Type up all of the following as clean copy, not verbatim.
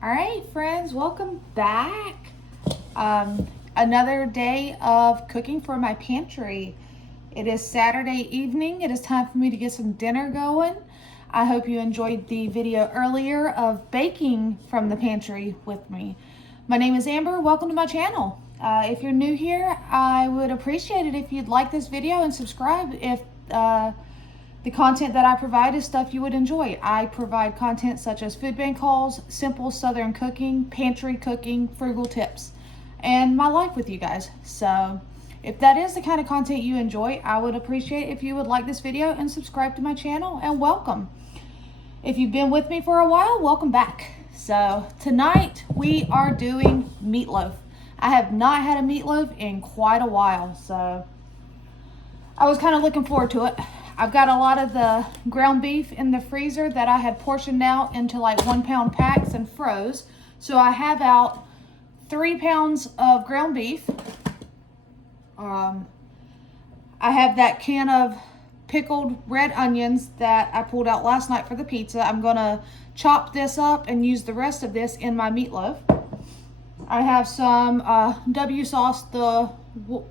All right, friends, welcome back. Another day of cooking for my pantry. It is Saturday evening. It is time for me to get some dinner going. I hope you enjoyed the video earlier of baking from the pantry with me. My name is Amber. Welcome to my channel. If you're new here, I would appreciate it if you'd like this video and subscribe if the content that I provide is stuff you would enjoy. I provide content such as food bank hauls, simple southern cooking, pantry cooking, frugal tips, and my life with you guys. So if that is the kind of content you enjoy, I would appreciate if you would like this video and subscribe to my channel, and welcome. If you've been with me for a while, welcome back. So tonight we are doing meatloaf. I have not had a meatloaf in quite a while, so I was kind of looking forward to it. I've got a lot of the ground beef in the freezer that I had portioned out into like 1 pound packs and froze. So I have out 3 pounds of ground beef. I have that can of pickled red onions that I pulled out last night for the pizza. I'm gonna chop this up and use the rest of this in my meatloaf. I have some W sauce, W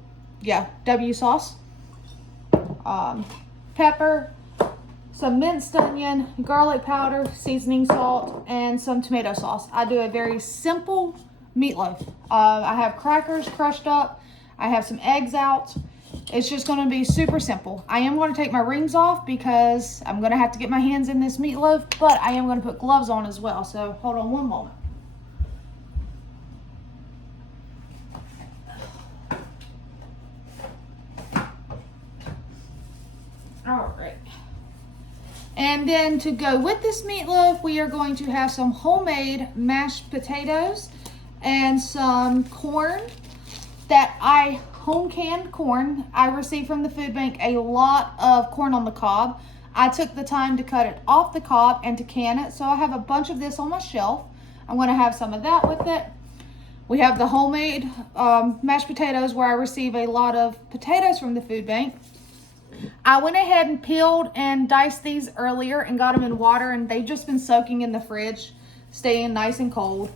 sauce. Pepper, some minced onion, garlic powder, seasoning salt, and some tomato sauce. I do a very simple meatloaf. I have crackers crushed up. I have some eggs out. It's just going to be super simple. I am going to take my rings off because I'm going to have to get my hands in this meatloaf, but I am going to put gloves on as well. So hold on one moment. All right. And then to go with this meatloaf, we are going to have some homemade mashed potatoes and some corn home canned corn. I received from the food bank a lot of corn on the cob. I took the time to cut it off the cob and to can it. So I have a bunch of this on my shelf. I'm going to have some of that with it. We have the homemade mashed potatoes where I receive a lot of potatoes from the food bank. I went ahead and peeled and diced these earlier and got them in water, and they've just been soaking in the fridge, staying nice and cold.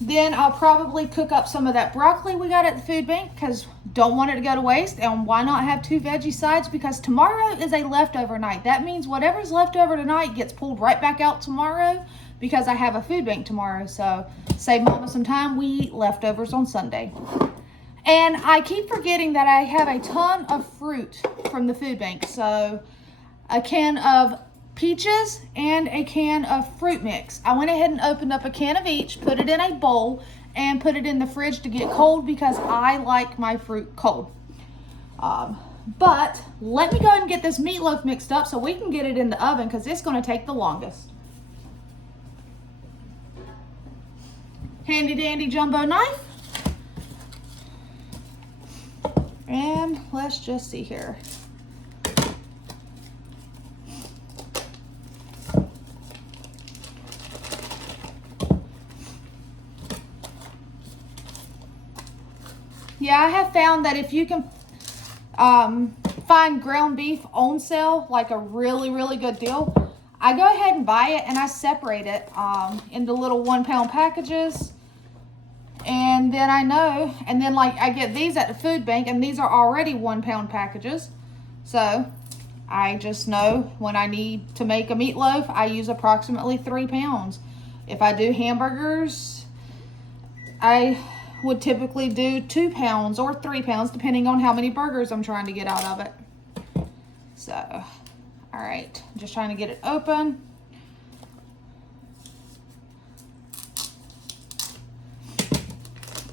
Then I'll probably cook up some of that broccoli we got at the food bank because don't want it to go to waste. And why not have 2 veggie sides? Because tomorrow is a leftover night. That means whatever's left over tonight gets pulled right back out tomorrow because I have a food bank tomorrow. So save mama some time. We eat leftovers on Sunday. And I keep forgetting that I have a ton of fruit from the food bank. So a can of peaches and a can of fruit mix. I went ahead and opened up a can of each, put it in a bowl, and put it in the fridge to get cold because I like my fruit cold. But let me go ahead and get this meatloaf mixed up so we can get it in the oven because it's going to take the longest. Handy dandy jumbo knife. And let's just see here. Yeah, I have found that if you can find ground beef on sale, like a really, really good deal, I go ahead and buy it and I separate it into little 1 pound packages. And then I get these at the food bank, and these are already 1 pound packages. So I just know when I need to make a meatloaf, I use approximately 3 pounds. If I do hamburgers, I would typically do 2 pounds or 3 pounds, depending on how many burgers I'm trying to get out of it. So, all right, just trying to get it open.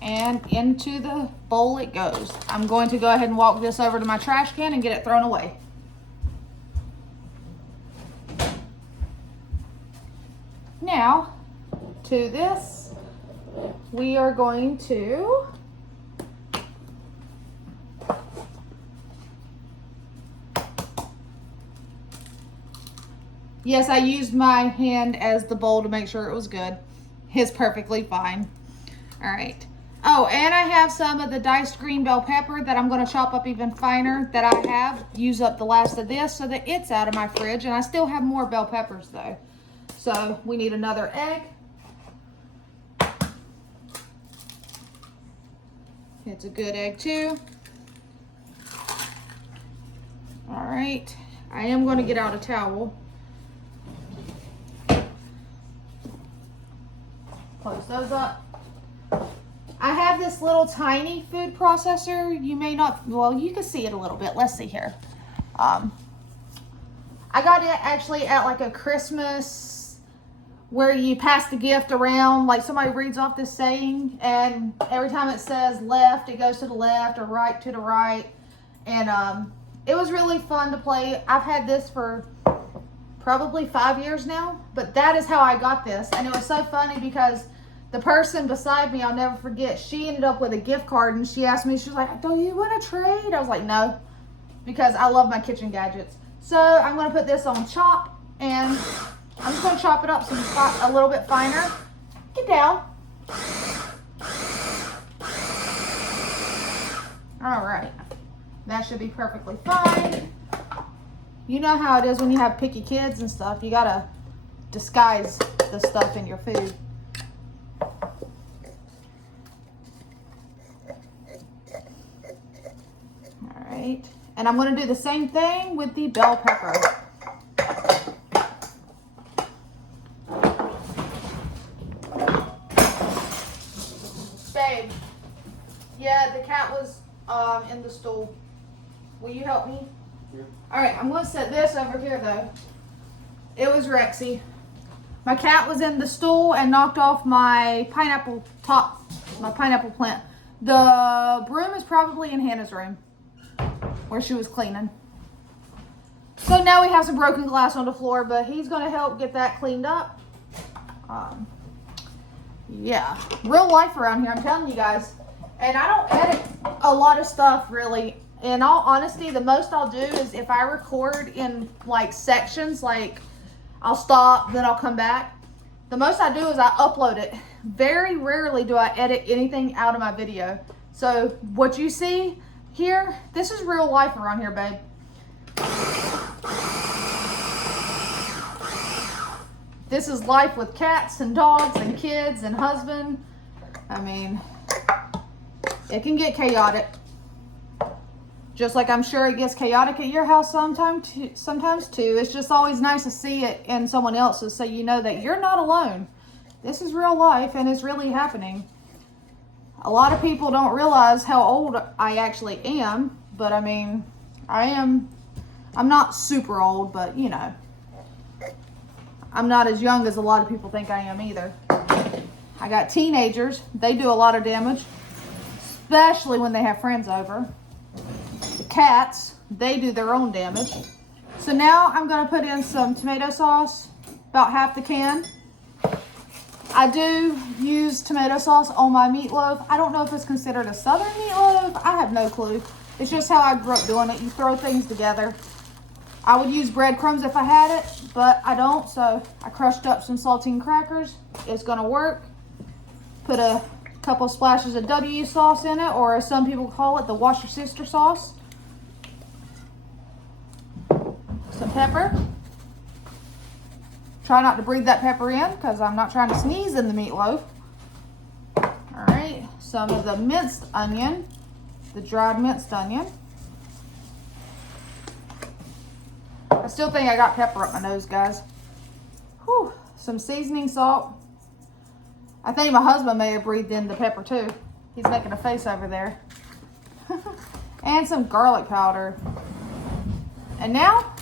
And into the bowl it goes. I'm going to go ahead and walk this over to my trash can and get it thrown away. Now, to this, we are going to yes, I used my hand as the bowl to make sure it was good. It's perfectly fine. All right. Oh, and I have some of the diced green bell pepper that I'm going to chop up even finer that I have. Use up the last of this so that it's out of my fridge. And I still have more bell peppers though. So we need another egg. It's a good egg too. All right, I am going to get out a towel. Close those up. I have this little tiny food processor. You may not, well, you can see it a little bit. Let's see here. I got it actually at like a Christmas where you pass the gift around, like somebody reads off this saying, and every time it says left, it goes to the left, or right to the right. And it was really fun to play. I've had this for probably 5 years now, but that is how I got this. And it was so funny because the person beside me, I'll never forget, she ended up with a gift card, and she asked me, she was like, do you want to trade? I was like, no, because I love my kitchen gadgets. So I'm going to put this on chop, and I'm just going to chop it up so it's a little bit finer. Get down. All right. That should be perfectly fine. You know how it is when you have picky kids and stuff. You got to disguise the stuff in your food. All right. And I'm going to do the same thing with the bell pepper. Babe, yeah, the cat was in the stool. Will you help me? Yeah. All right, I'm going to set this over here though. It was Rexy. My cat was in the stool and knocked off my pineapple plant. The broom is probably in Hannah's room, where she was cleaning. So now we have some broken glass on the floor, but he's going to help get that cleaned up. Yeah, real life around here, I'm telling you guys. And I don't edit a lot of stuff really. In all honesty, the most I'll do is if I record in like sections, like I'll stop, then I'll come back. The most I do is I upload it. Very rarely do I edit anything out of my video. So what you see here, this is real life around here, babe. This is life with cats and dogs and kids and husband. I mean, it can get chaotic. Just like I'm sure it gets chaotic at your house sometimes too. It's just always nice to see it in someone else's so you know that you're not alone. This is real life and it's really happening. A lot of people don't realize how old I actually am, but I mean, I'm not super old, but you know, I'm not as young as a lot of people think I am either. I got teenagers. They do a lot of damage, especially when they have friends over. The cats, they do their own damage. So now I'm going to put in some tomato sauce, about half the can. I do use tomato sauce on my meatloaf. I don't know if it's considered a southern meatloaf. I have no clue. It's just how I grew up doing it. You throw things together. I would use breadcrumbs if I had it, but I don't. So I crushed up some saltine crackers. It's going to work. Put a couple splashes of W sauce in it, or as some people call it, the wash your sister sauce. Some pepper. Try not to breathe that pepper in because I'm not trying to sneeze in the meatloaf. All right, some of the minced onion, the dried minced onion. I still think I got pepper up my nose, guys. Whew. Some seasoning salt. I think my husband may have breathed in the pepper too. He's making a face over there. And some garlic powder. And now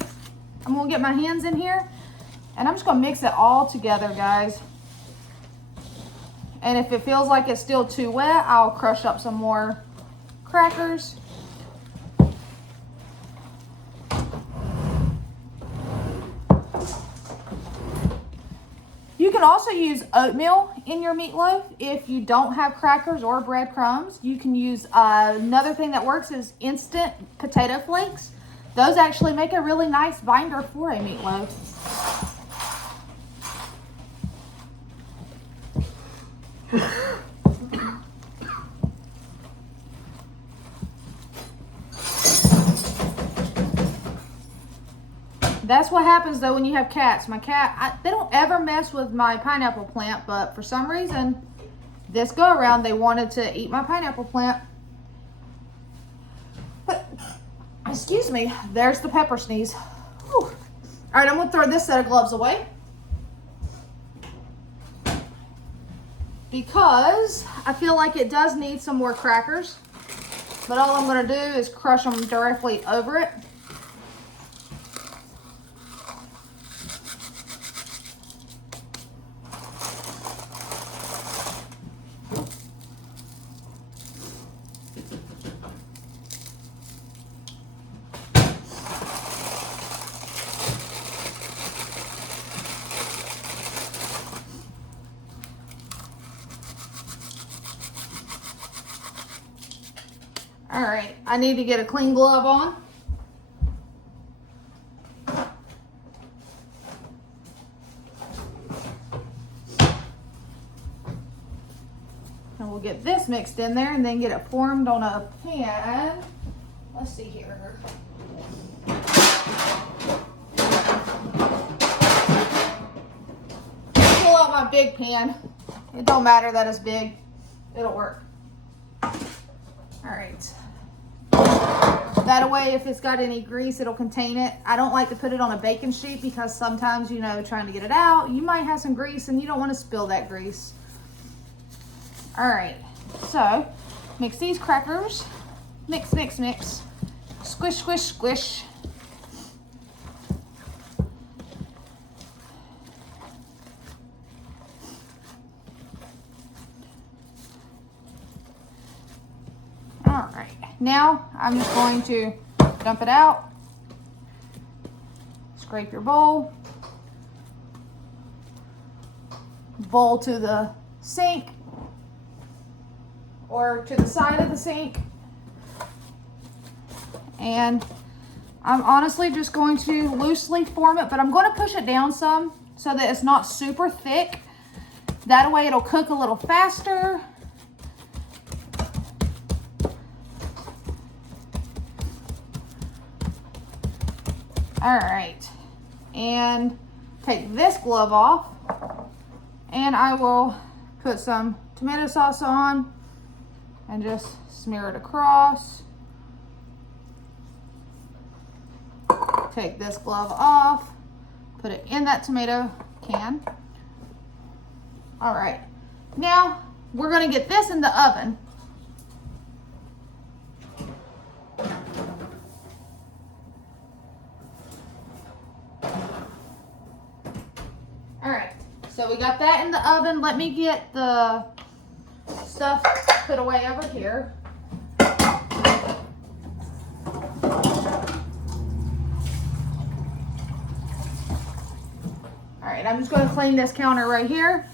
I'm gonna get my hands in here and I'm just gonna mix it all together, guys. And if it feels like it's still too wet, I'll crush up some more crackers. You can also use oatmeal in your meatloaf if you don't have crackers or breadcrumbs. You can use another thing that works is instant potato flakes. Those actually make a really nice binder for a meatloaf. That's what happens though when you have cats. My cat, they don't ever mess with my pineapple plant, but for some reason, this go around, they wanted to eat my pineapple plant. But, excuse me, there's the pepper sneeze. Whew. All right, I'm gonna throw this set of gloves away, because I feel like it does need some more crackers, but all I'm gonna do is crush them directly over it. All right, I need to get a clean glove on. And we'll get this mixed in there and then get it formed on a pan. Let's see here. Pull out my big pan. It don't matter that it's big. It'll work. All right. That way, if it's got any grease, it'll contain it. I don't like to put it on a baking sheet because sometimes, you know, trying to get it out, you might have some grease and you don't want to spill that grease. All right, so mix these crackers. Mix, mix, mix. Squish, squish, squish. All right, now I'm just going to dump it out. Scrape your bowl. Bowl to the sink or to the side of the sink. And I'm honestly just going to loosely form it, but I'm going to push it down some so that it's not super thick. That way it'll cook a little faster. All right, and take this glove off, and I will put some tomato sauce on and just smear it across. Take this glove off, put it in that tomato can. All right, now we're gonna get this in the oven. All right, so we got that in the oven. Let me get the stuff put away over here. All right, I'm just going to clean this counter right here.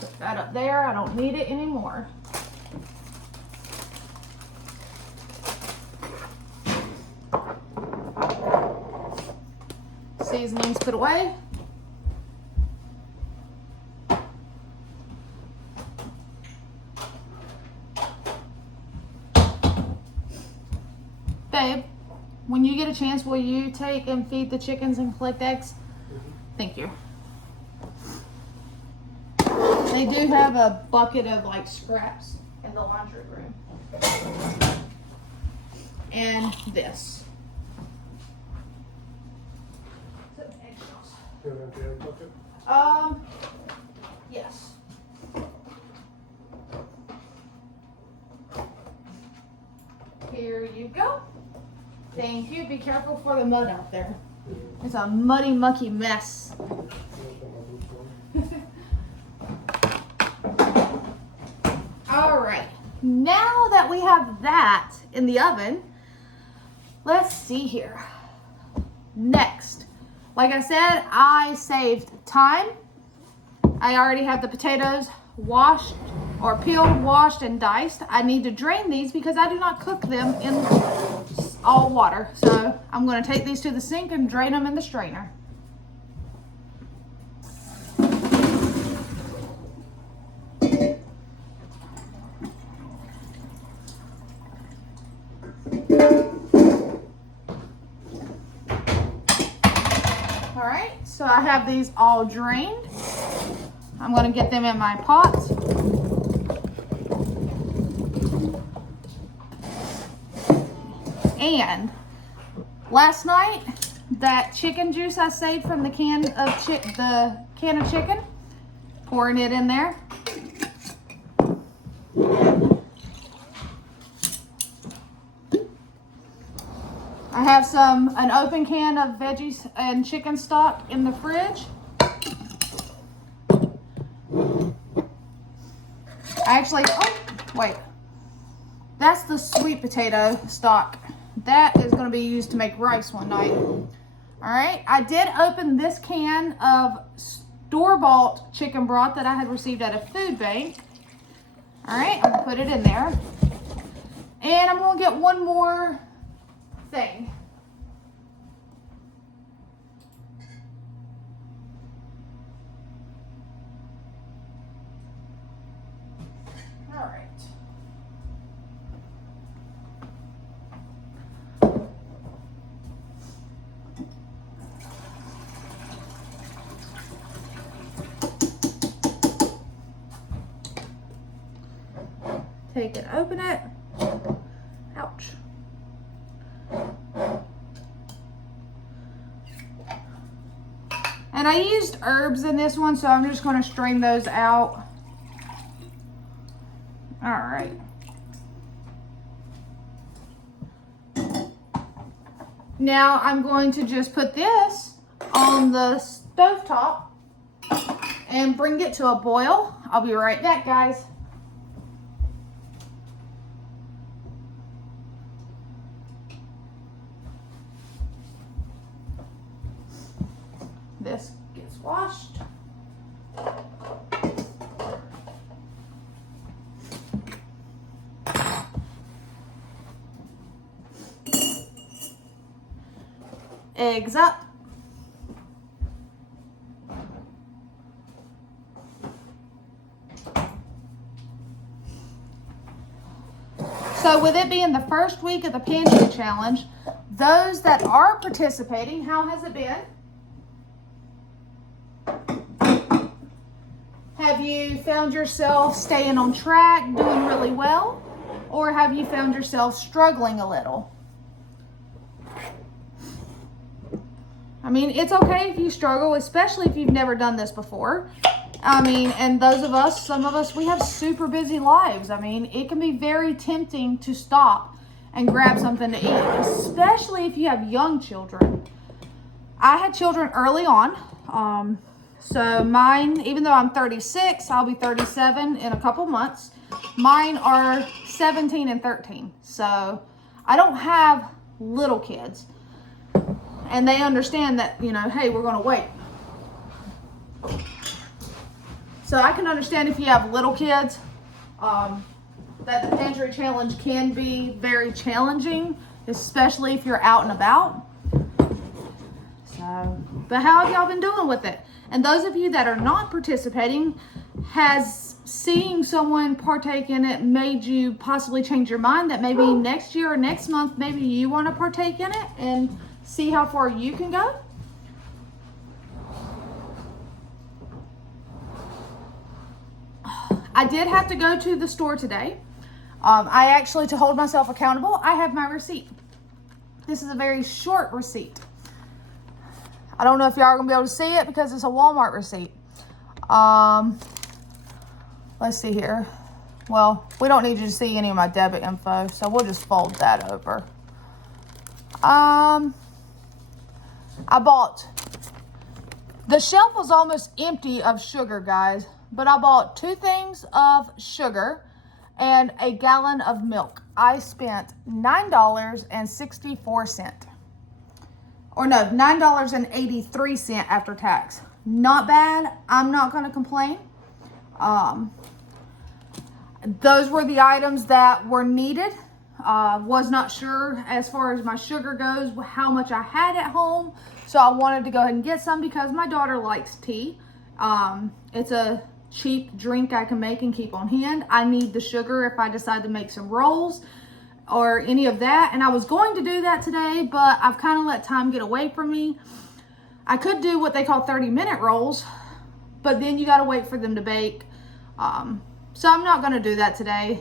Put that up there. I don't need it anymore. Seasonings put away. Babe, when you get a chance, will you take and feed the chickens and collect eggs? Thank you. They do have a bucket of like scraps in the laundry room. And this. Yes. Here you go. Thank you. Be careful for the mud out there. It's a muddy, mucky mess. All right. Now that we have that in the oven, let's see here. Next. Like I said, I saved time. I already have the potatoes washed or peeled, washed, and diced. I need to drain these because I do not cook them in all water. So I'm going to take these to the sink and drain them in the strainer. All right, so I have these all drained. I'm going to get them in my pot. And last night, that chicken juice I saved from the can of chicken, pouring it in there. I have an open can of veggies and chicken stock in the fridge. Wait. That's the sweet potato stock. That is going to be used to make rice one night. All right. I did open this can of store-bought chicken broth that I had received at a food bank. All right. I'm going to put it in there. And I'm going to get one more thing. All right. Take it, open it. Ouch. And I used herbs in this one, so I'm just going to strain those out. All right. Now I'm going to just put this on the stovetop and bring it to a boil. I'll be right back, guys. This gets washed. Eggs up. So with it being the first week of the Pantry Challenge, those that are participating, how has it been? Have you found yourself staying on track, doing really well? Or have you found yourself struggling a little? I mean, it's okay if you struggle, especially if you've never done this before. I mean, and those of us, some of us, we have super busy lives. I mean, it can be very tempting to stop and grab something to eat, especially if you have young children. I had children early on. So mine, even though I'm 36, I'll be 37 in a couple months. Mine are 17 and 13. So I don't have little kids. And they understand that, you know, hey, we're going to wait. So I can understand if you have little kids, that the Pantry Challenge can be very challenging, especially if you're out and about. So, but how have y'all been doing with it? And those of you that are not participating, has seeing someone partake in it made you possibly change your mind that maybe next year or next month, maybe you want to partake in it and see how far you can go? I did have to go to the store today. I actually, to hold myself accountable, I have my receipt. This is a very short receipt. I don't know if y'all are gonna be able to see it because it's a Walmart receipt. Let's see here. Well, we don't need you to see any of my debit info, so we'll just fold that over. I bought, the shelf was almost empty of sugar, guys, but I bought 2 things of sugar and a gallon of milk. I spent $9.64. Or no, $9.83 after tax. Not bad. I'm not going to complain. those were the items that were needed. Was not sure as far as my sugar goes, how much I had at home. So I wanted to go ahead and get some because my daughter likes tea. It's a cheap drink I can make and keep on hand. I need the sugar if I decide to make some rolls or any of that. And I was going to do that today, but I've kind of let time get away from me. I could do what they call 30-minute rolls, but then you got to wait for them to bake. So I'm not going to do that today.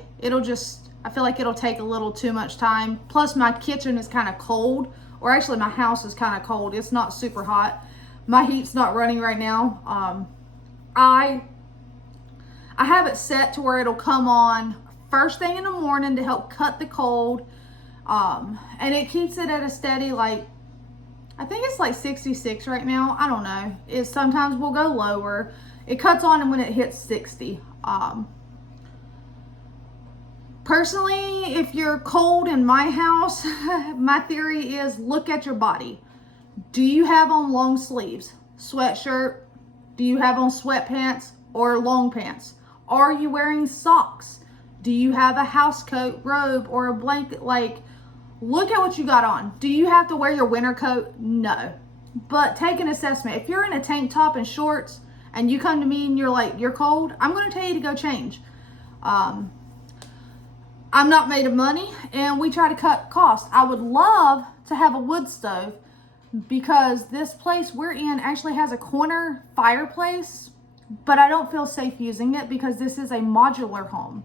I feel like it'll take a little too much time. Plus my kitchen is kind of cold, or actually my house is kind of cold. It's not super hot. My heat's not running right now. I have it set to where it'll come on first thing in the morning to help cut the cold. And it keeps it at a steady, like, I think it's like 66 right now. I don't know. It sometimes will go lower. It cuts on when it hits 60. Personally, if you're cold in my house, my theory is look at your body. Do you have on long sleeves, sweatshirt? Do you have on sweatpants or long pants? Are you wearing socks? Do you have a house coat, robe, or a blanket? Like, look at what you got on. Do you have to wear your winter coat? No. But take an assessment. If you're in a tank top and shorts and you come to me and you're like, you're cold, I'm going to tell you to go change. I'm not made of money, and we try to cut costs. I would love to have a wood stove because this place we're in actually has a corner fireplace, but I don't feel safe using it because this is a modular home.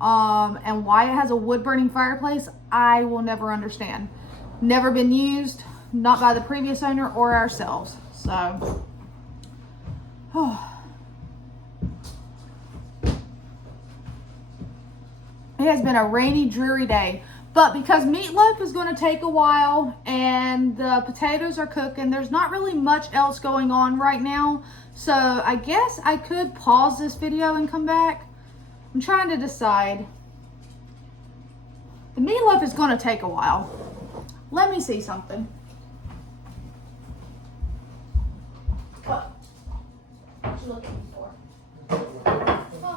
And why it has a wood burning fireplace, I will never understand. Never been used, not by the previous owner or ourselves. So, it has been a rainy, dreary day. But because meatloaf is going to take a while and the potatoes are cooking, there's not really much else going on right now. So I guess I could pause this video and come back. I'm trying to decide. The meatloaf is going to take a while. Let me see something. What you looking for? Huh?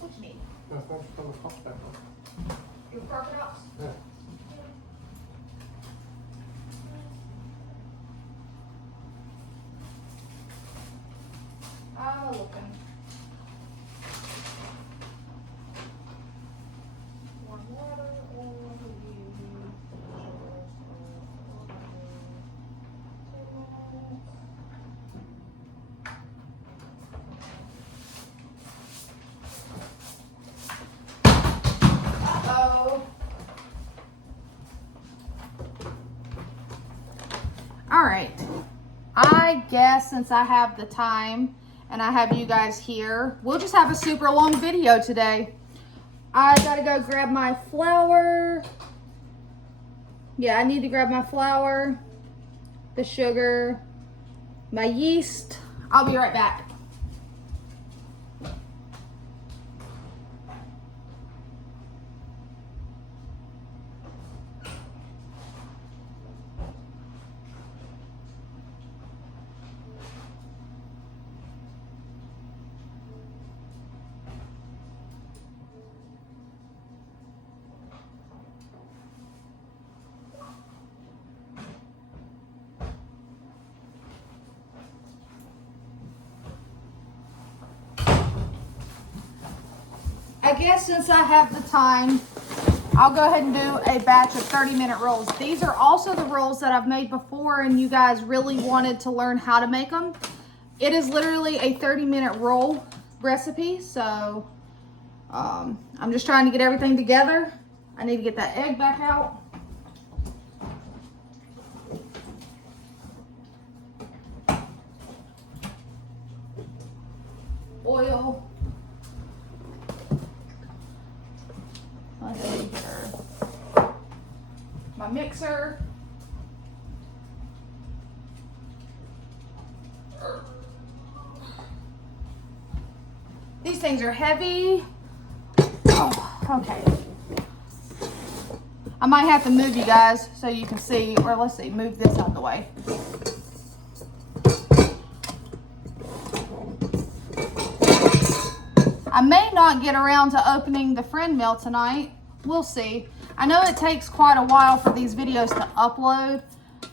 What you need? Your crocodiles? Yeah. I'm looking. Warm water or all right, I guess since I have the time and I have you guys here, we'll just have a super long video today. I gotta go grab my flour. Yeah, I need to grab my flour, the sugar, my yeast. I'll be right back. I guess since I have the time, I'll go ahead and do a batch of 30-minute rolls. These are also the rolls that I've made before and you guys really wanted to learn how to make them. It is literally a 30-minute roll recipe, so I'm just trying to get everything together. I need to get that egg back out. Oil. Let's see here. My mixer. These things are heavy. Oh, okay. I might have to move you guys so you can see, or let's see, move this out of the way. I may not get around to opening the friend mail tonight. We'll see. I know it takes quite a while for these videos to upload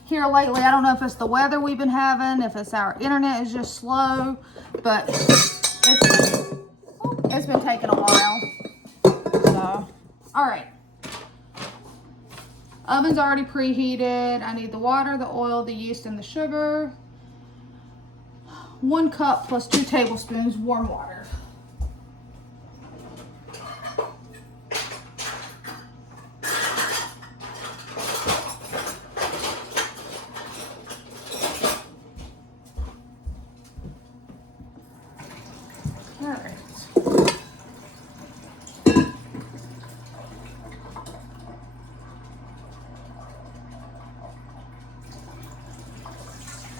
here lately. I don't know if it's the weather we've been having, if it's our internet is just slow, but it's been taking a while. So, all right. Oven's already preheated. I need the water, the oil, the yeast, and the sugar. 1 cup plus 2 tablespoons warm water. All right.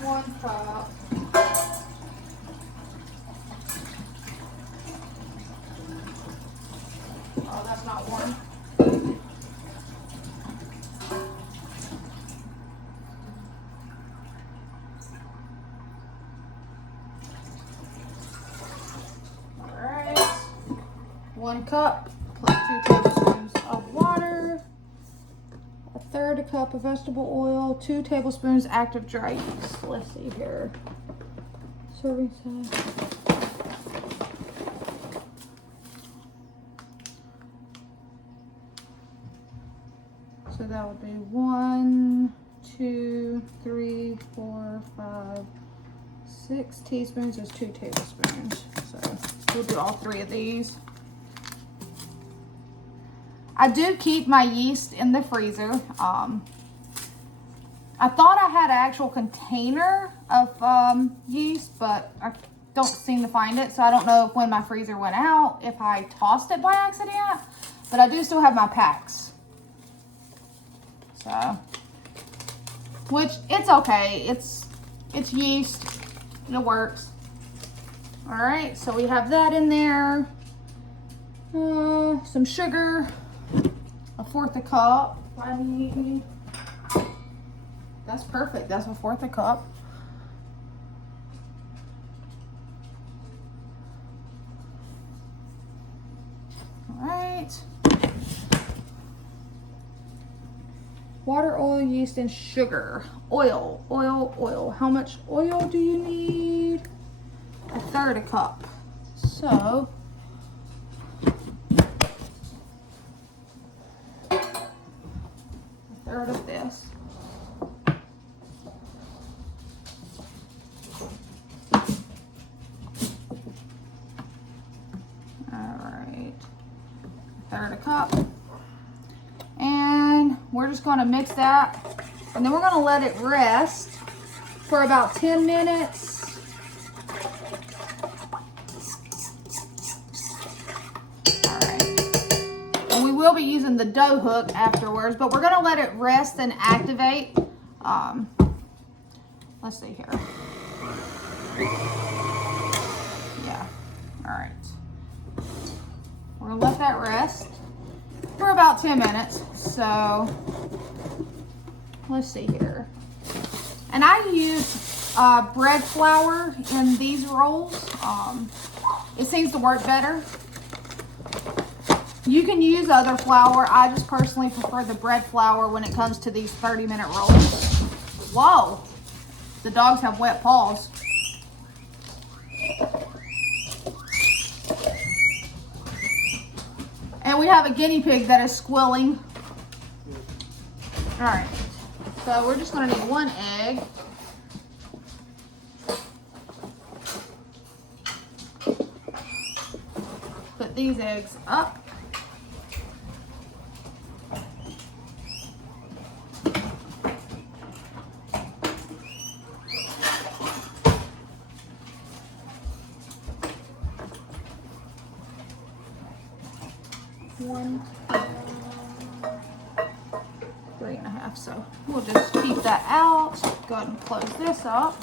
One cup. Oh, that's not warm. All right. 1 cup plus 2 tablespoons of water. 1/3 cup of vegetable oil, 2 tablespoons active dry yeast. Let's see here. Serving size. So that would be 1, 2, 3, 4, 5, 6 teaspoons is 2 tablespoons. So we'll do all 3 of these. I do keep my yeast in the freezer. I thought I had an actual container of yeast, but I don't seem to find it. So I don't know if when my freezer went out, if I tossed it by accident, but I do still have my packs. So, which it's okay. It's yeast. It works. All right, so we have that in there. Some sugar. 1/4 cup. That's perfect. That's 1/4 cup. All right. Water, oil, yeast, and sugar. Oil, oil, oil. How much oil do you need? 1/3 cup. So, of this. All right, 1/3 cup. And we're just going to mix that, and then we're going to let it rest for about 10 minutes. All right. And we will be using the dough hook afterwards, but we're going to let it rest and activate. Let's see here. Yeah. All right. We're going to let that rest for about 10 minutes. So let's see here. And I use bread flour in these rolls. It seems to work better. You can use other flour. I just personally prefer the bread flour when it comes to these 30-minute rolls. Whoa, the dogs have wet paws. And we have a guinea pig that is squealing. All right, so we're just gonna need 1 egg. Put these eggs up. One, 3.5. So we'll just keep that out. Go ahead and close this up.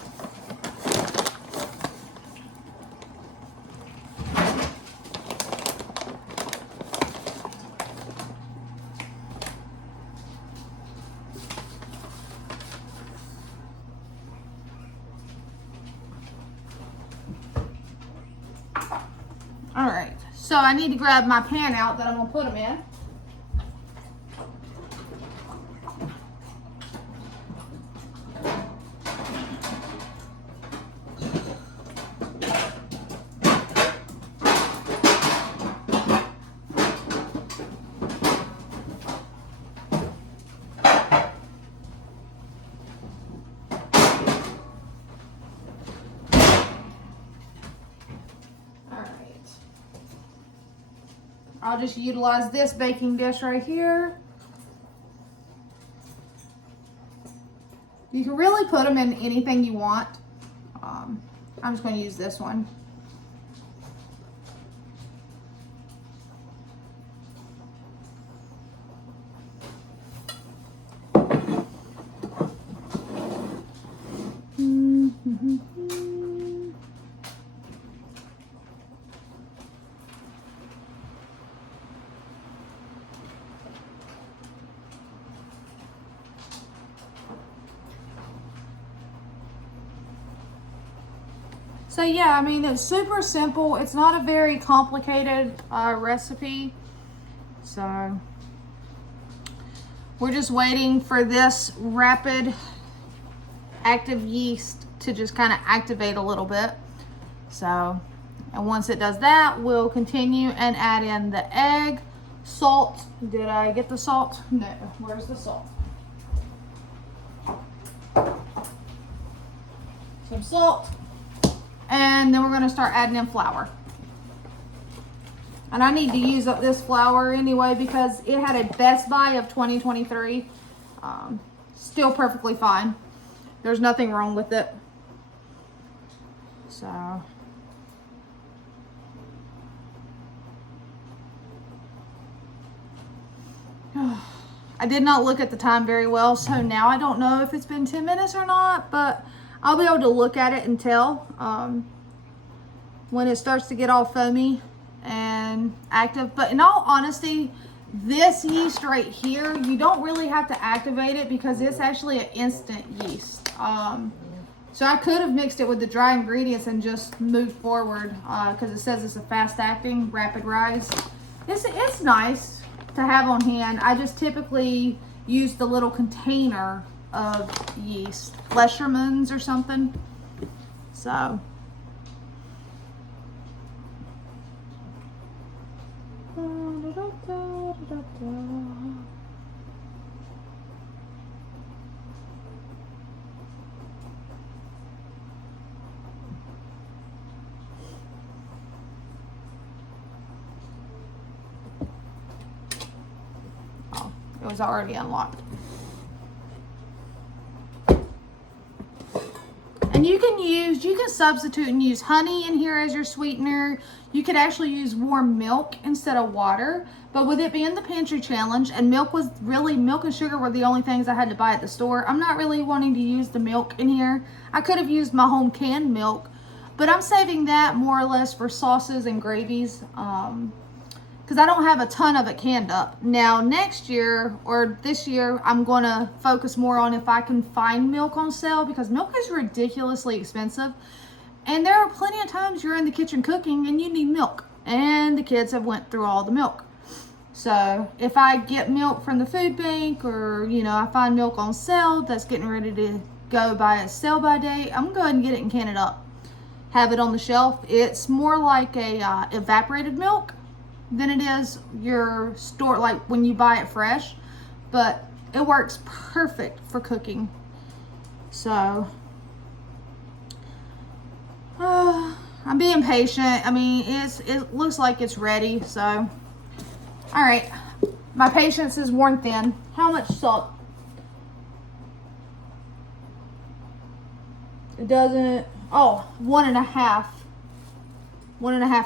All right, So I need to grab my pan out that I'm gonna put them in. I'll just utilize this baking dish right here. You can really put them in anything you want. I'm just going to use this one. So yeah, I mean, it's super simple. It's not a very complicated recipe. So we're just waiting for this rapid active yeast to just kind of activate a little bit. So, and once it does that, we'll continue and add in the egg, salt. Did I get the salt? No, where's the salt? Some salt. And then we're going to start adding in flour. And I need to use up this flour anyway because it had a Best Buy of 2023. Still perfectly fine. There's nothing wrong with it. So. I did not look at the time very well, so now I don't know if it's been 10 minutes or not, but I'll be able to look at it and tell when it starts to get all foamy and active. But in all honesty, this yeast right here, you don't really have to activate it because it's actually an instant yeast. So I could have mixed it with the dry ingredients and just moved forward because it says it's a fast acting, rapid rise. It's nice to have on hand. I just typically use the little container of yeast, Flesherman's or something. So oh, it was already unlocked. And you can substitute and use honey in here as your sweetener. You could actually use warm milk instead of water. But with it being the pantry challenge, and milk and sugar were the only things I had to buy at the store, I'm not really wanting to use the milk in here. I could have used my home canned milk, but I'm saving that more or less for sauces and gravies. Because I don't have a ton of it canned up. Now next year or this year, I'm going to focus more on if I can find milk on sale because milk is ridiculously expensive. And there are plenty of times you're in the kitchen cooking and you need milk. And the kids have went through all the milk. So if I get milk from the food bank or, you know, I find milk on sale that's getting ready to go by its sell by date, I'm going to go ahead and get it and can it up. Have it on the shelf. It's more like a evaporated milk than it is your store, like when you buy it fresh, but it works perfect for cooking. So I'm being patient. I mean, it looks like it's ready. So all right, my patience is worn thin. How much salt? It doesn't. Oh, 1.5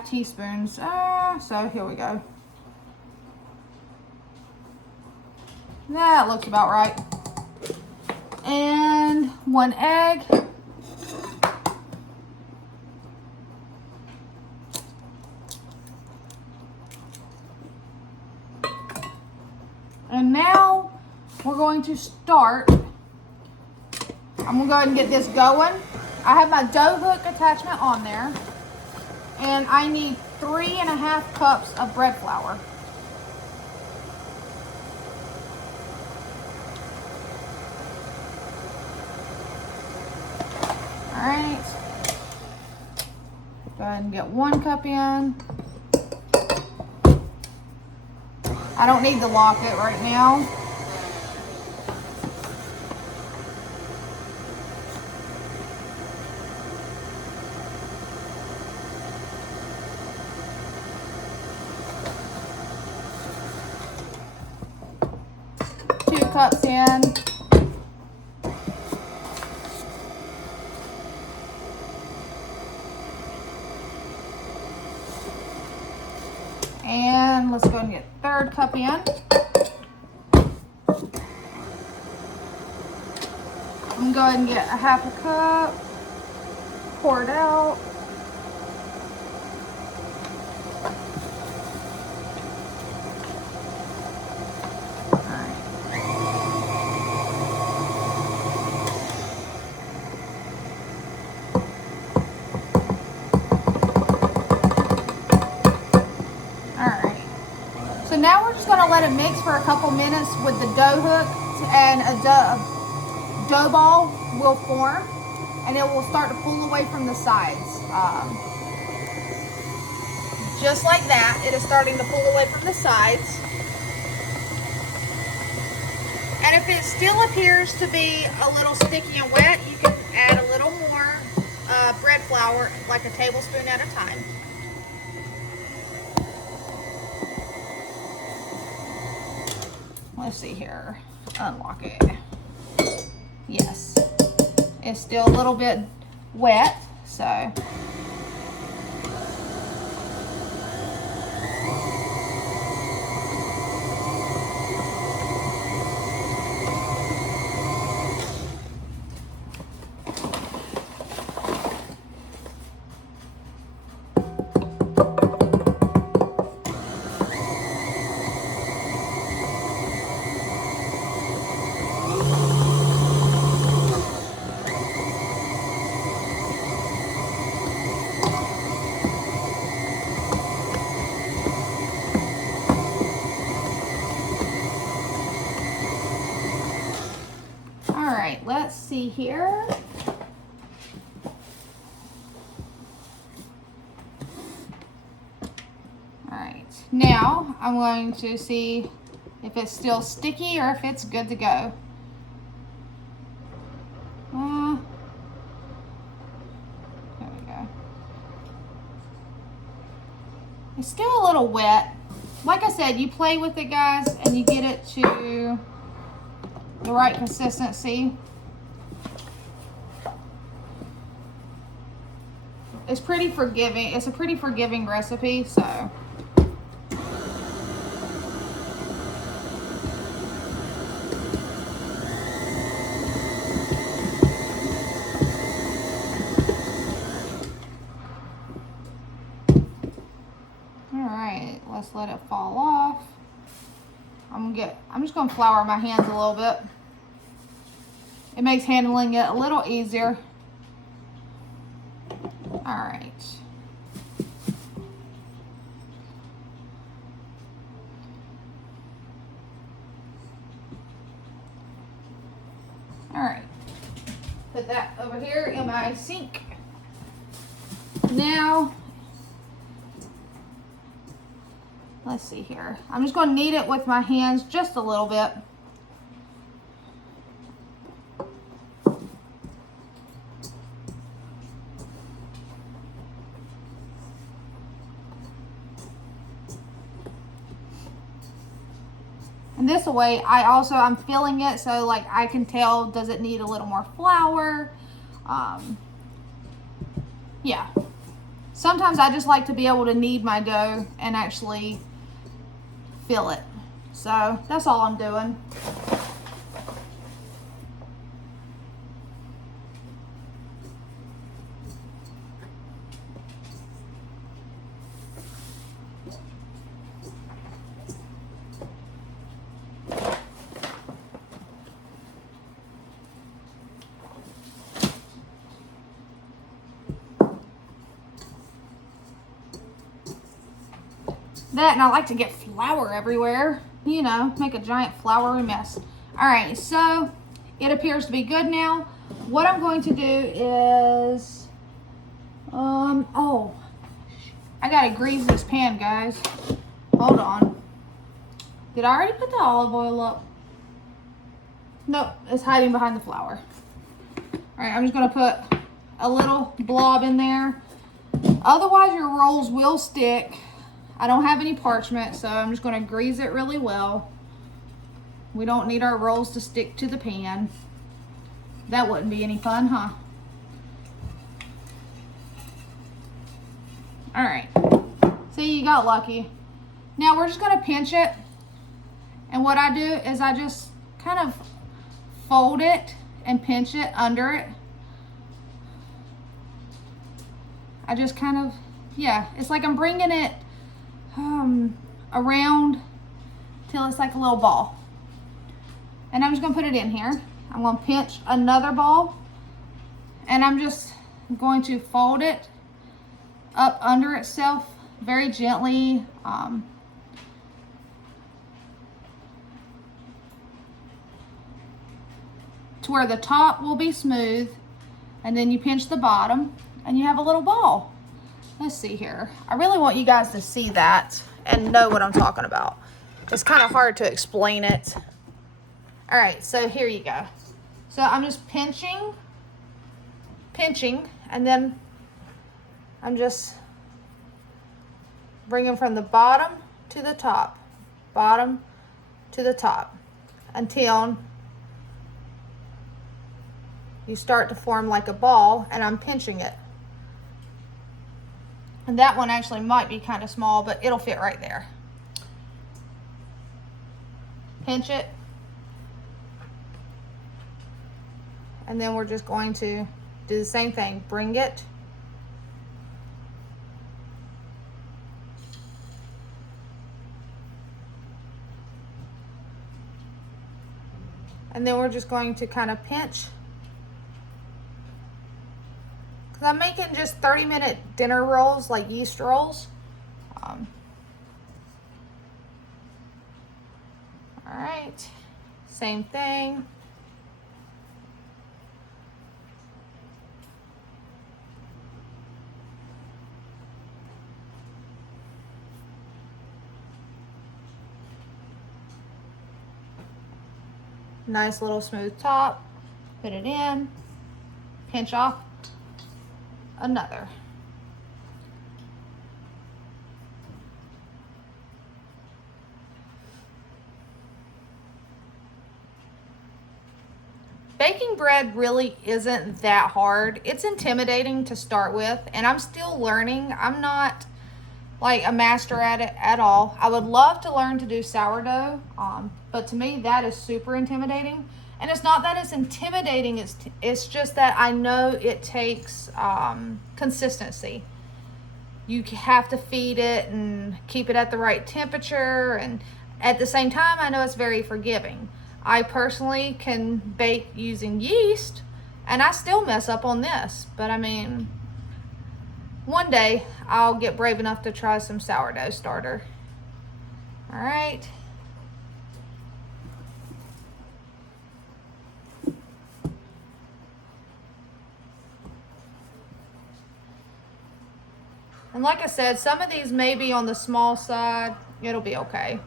teaspoons. So here we go. That looks about right. And 1 egg. And now we're going to start. I'm gonna go ahead and get this going. I have my dough hook attachment on there. And I need 3.5 cups of bread flour. All right. Go ahead and get 1 cup in. I don't need to lock it right now. Cups in. And let's go and get 3rd cup in. I'm going to go ahead and get 1/2 cup, pour it out. So now we're just going to let it mix for a couple minutes with the dough hook, and a dough ball will form and it will start to pull away from the sides. Just like that, it is starting to pull away from the sides. And if it still appears to be a little sticky and wet, you can add a little more bread flour, like a tablespoon at a time. Let's see here, unlock it. Yes, it's still a little bit wet, so. Let's see here. All right, now I'm going to see if it's still sticky or if it's good to go. There we go. It's still a little wet. Like I said, you play with it, guys, and you get it to the right consistency. It's pretty forgiving. It's a pretty forgiving recipe, so. All right, let's let it fall off. I'm just gonna flour my hands a little bit. It makes handling it a little easier. All right. All right. Put that over here in my sink. Now, let's see here. I'm just going to knead it with my hands just a little bit. And this way, I'm filling it so like I can tell, does it need a little more flour? Yeah. Sometimes I just like to be able to knead my dough and actually fill it. So that's all I'm doing. That, and I like to get flour everywhere, you know, make a giant floury mess. All right, so it appears to be good now. What I'm going to do is, oh, I gotta grease this pan, guys. Hold on. Did I already put the olive oil up? Nope, it's hiding behind the flour. All right, I'm just gonna put a little blob in there. Otherwise, your rolls will stick. I don't have any parchment, so I'm just gonna grease it really well. We don't need our rolls to stick to the pan. That wouldn't be any fun, huh? All right, see, you got lucky. Now we're just gonna pinch it. And what I do is I just kind of fold it and pinch it under it. I just kind of, yeah, it's like I'm bringing it around till it's like a little ball. And I'm just gonna put it in here. I'm gonna pinch another ball, and I'm just going to fold it up under itself very gently. To where the top will be smooth, and then you pinch the bottom and you have a little ball. Let's see here. I really want you guys to see that and know what I'm talking about. It's kind of hard to explain it. All right, so here you go. So I'm just pinching, and then I'm just bringing from the bottom to the top, bottom to the top, until you start to form like a ball, and I'm pinching it. And that one actually might be kind of small, but it'll fit right there. Pinch it. And then we're just going to do the same thing. Bring it. And then we're just going to kind of pinch. Because I'm making just 30-minute dinner rolls, like yeast rolls. All right, same thing. Nice little smooth top. Put it in, pinch off another. Baking bread really isn't that hard. It's intimidating to start with, and I'm still learning. I'm not like a master at it at all. I would love to learn to do sourdough, but to me that is super intimidating. And it's not that it's intimidating, it's just that I know it takes consistency. You have to feed it and keep it at the right temperature, and at the same time I know it's very forgiving. I personally can bake using yeast, and I still mess up on this, but I mean, one day I'll get brave enough to try some sourdough starter. All right. And like I said, some of these may be on the small side. It'll be okay.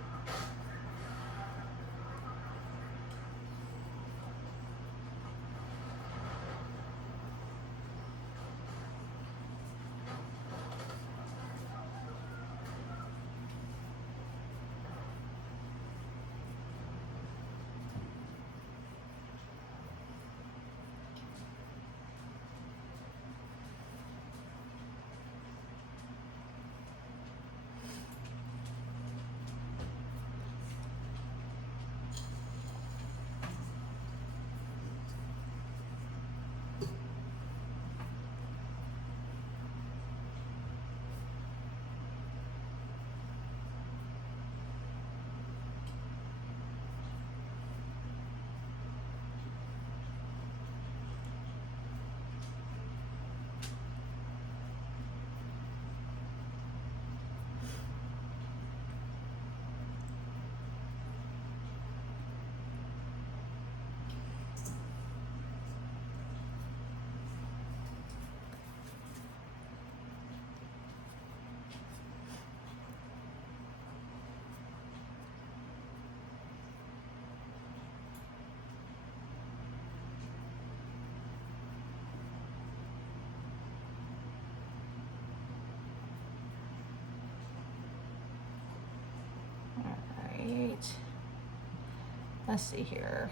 Let's see here.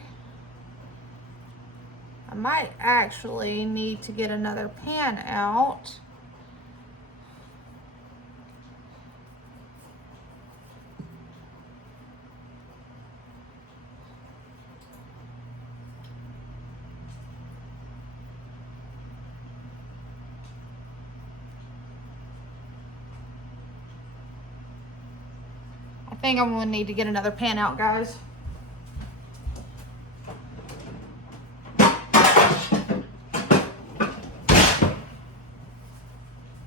I might actually need to get another pan out. I think I'm gonna need to get another pan out, guys.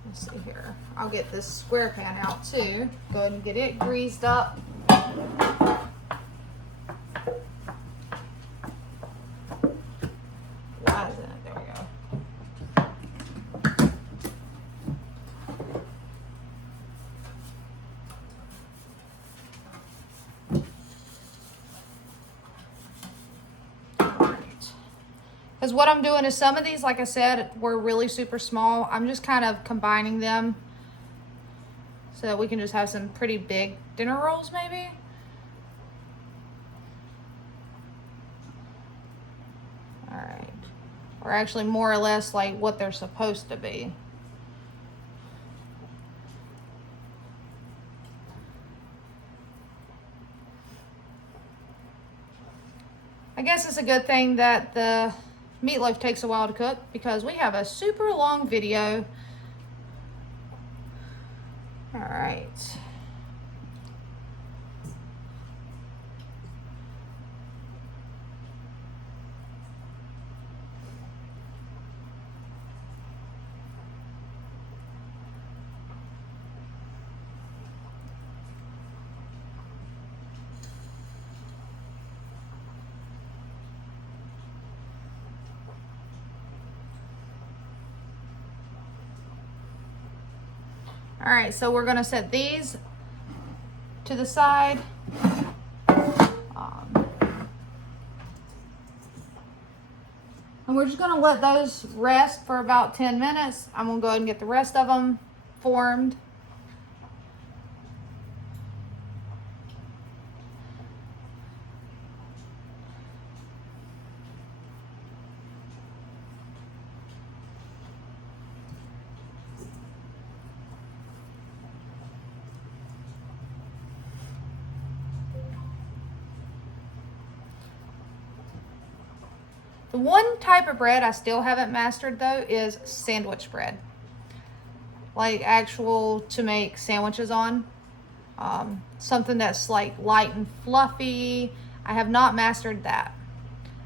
Let's see here. I'll get this square pan out too. Go ahead and get it greased up. Why isn't it? There we go. Because what I'm doing is some of these, like I said, were really super small. I'm just kind of combining them so that we can just have some pretty big dinner rolls maybe. All right. Or actually more or less like what they're supposed to be. I guess it's a good thing that the meatloaf takes a while to cook because we have a super long video. All right. All right, so we're gonna set these to the side. And we're just gonna let those rest for about 10 minutes. I'm gonna go ahead and get the rest of them formed. The one type of bread I still haven't mastered though is sandwich bread. Like actual to make sandwiches on. Something that's like light and fluffy. I have not mastered that.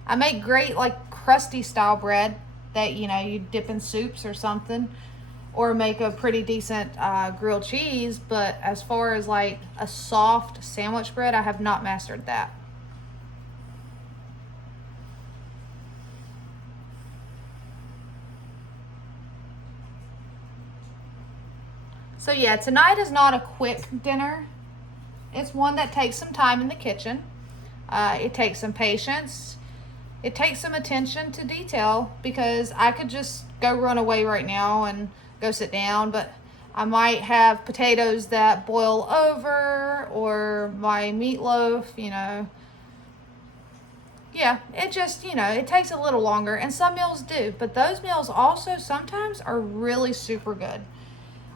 I make great like crusty style bread that, you know, you dip in soups or something. Or make a pretty decent grilled cheese. But as far as like a soft sandwich bread, I have not mastered that. So yeah, tonight is not a quick dinner. It's one that takes some time in the kitchen. It takes some patience. It takes some attention to detail because I could just go run away right now and go sit down, but I might have potatoes that boil over or my meatloaf, you know. Yeah, it just, you know, it takes a little longer and some meals do, but those meals also sometimes are really super good.